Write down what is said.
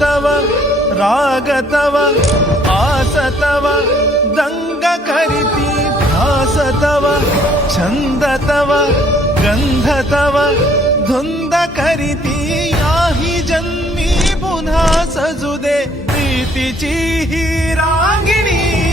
तव राग तव आस तव दंग करीती ध्यास तव छंद तव गंध तव धुंद करीती याही जन्मी पुन्हा सजू दे प्रीतीची ही रागिणी